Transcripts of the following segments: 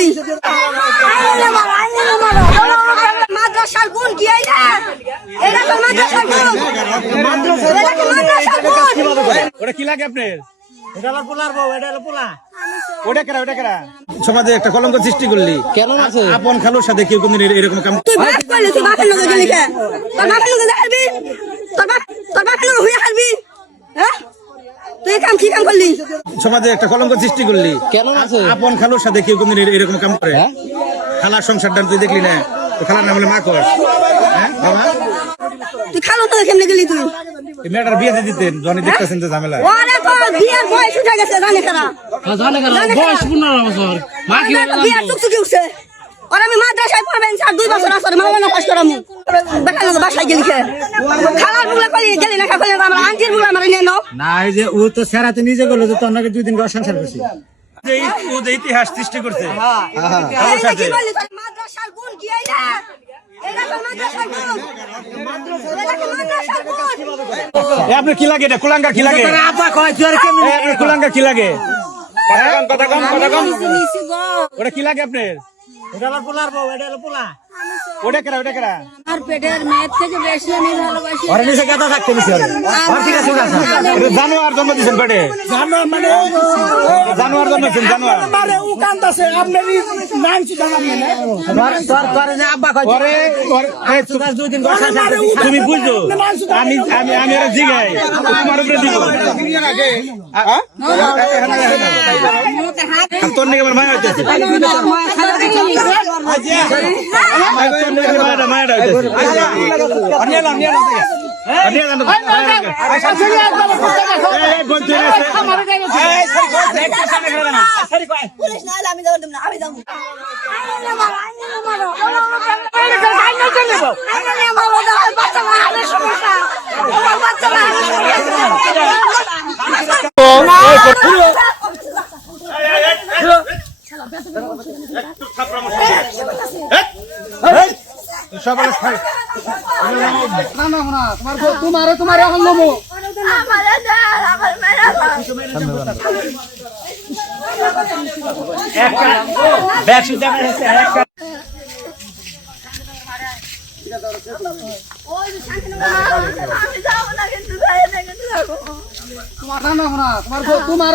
করলি মাদ্রাসার গুণ কি এটা তো মাদ্রাসার গুণ ওটা কি লাগে আপনার? এটা হলো পোলার বউ, এটা হলো পোলা। ওটা কেরা সমাজে একটা কলঙ্ক সৃষ্টি করলি কেন আছে? আপন খালুর সাথে কেউ কোনদিন এরকম কাম তুই বাপ করলি, তুই বাপের লগে গেলি কে? তোর বাপের লগে হারবি, তোর বাপের লগে হয়ে হারবি, হ্যাঁ? তুই কাম কি কাম করলি? সমাজে একটা কলঙ্ক সৃষ্টি করলি কেন আছে? আপন খালুর সাথে কেউ কোনদিন এরকম কাম করে? হ্যাঁ? খালার সংসারটা তুই দেখলি না? তো খালার নাম হলো মা কর। হ্যাঁ বাবা, তুই খালো তো কেমনে গেলি তুই? এই মেয়েটার বিয়ে দিয়ে দিতেন জনি দেখতেছেন তো ঝামেলা। ওরে তো বিয়ের বয়স উঠে গেছে, জানে কারা? বয়স 15 বছর। মা কি বিয়ের চুকচুকি উঠছে। ওর আমি মাদ্রাসায় পড়বেন 2 বছর আসরে মাওলানা পাস করামু। বেকার লোক বাসায় গেলি কে? খালার বুলা কলি গেলি না খালি আমরা আন্টির বুলা মারি নেনো। না, এই যে ও তো সেরাতে নিজে গেল তো আপনাকে 2 দিন ঘর সংসার করছি। ও যে ইতিহাস সৃষ্টি করছে এই যে কি বললি তোর মাদ্রাসার গুণ কি এটা? এটা তো মাদ্রাসার গুণ। এটা কি মাদ্রাসার গুণ? এ আপনার কি লাগে? এটা কুলাঙ্গার কি লাগে? আপা কয় তুই আর কেমনে? এ আপনার কুলাঙ্গার কি লাগে? কথা কম ওটা কি লাগে আপনার? এটা হলো পোলার বউ, এটা হলো পোলা। ওটা কেরা আর পেটের মেয়ের থেকে বেশি আমি ভালোবাসি। ওরে নিচে গাদা থাকতে দিছি ওরে। আর ঠিক আছে গাদা। এটা জানোয়ার জন্ম দিয়েছেন পেটে? জানোয়ার মানে জানোয়ার জন্মেছেন জানোয়ার। মানে ও কান্দাছে আপনারই নাম কি জানাবেন না? তোর যে আব্বা কয় পরে এই তুই 2 দিন ঘর সংসার করছিস। তুমি বুঝছো আমি ওরা জিগাই তোমার উপরে দিব তোর নাকি আমার মায়া হইতেছে মায়াটা পুলিশ না হলে আমি যাব না, আমি যাব। তোমার এখন নেবো।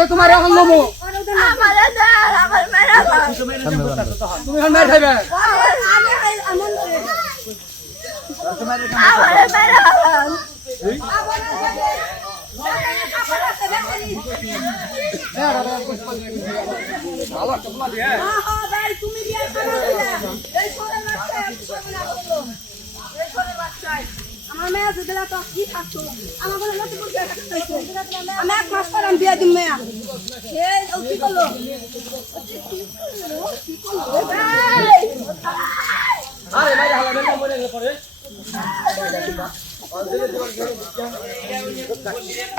তোমার এখন নেবো। তুমি এখন মার খাইবে। আমার মেয়ে যদি তো কি খাচ্ছ আমার বলে নতুন করে আমি 1 মাস পর আমি বিয়ে দিম মেয়া ও কি করলো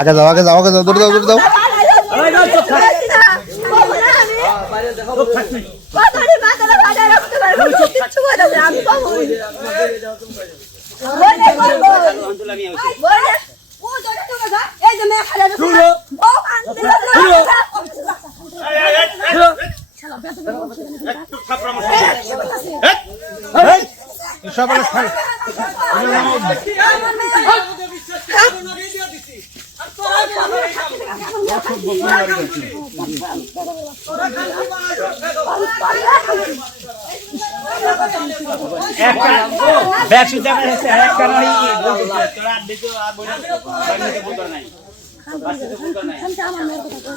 আগে যাও দৌড় দাও আমার মেয়ের কথা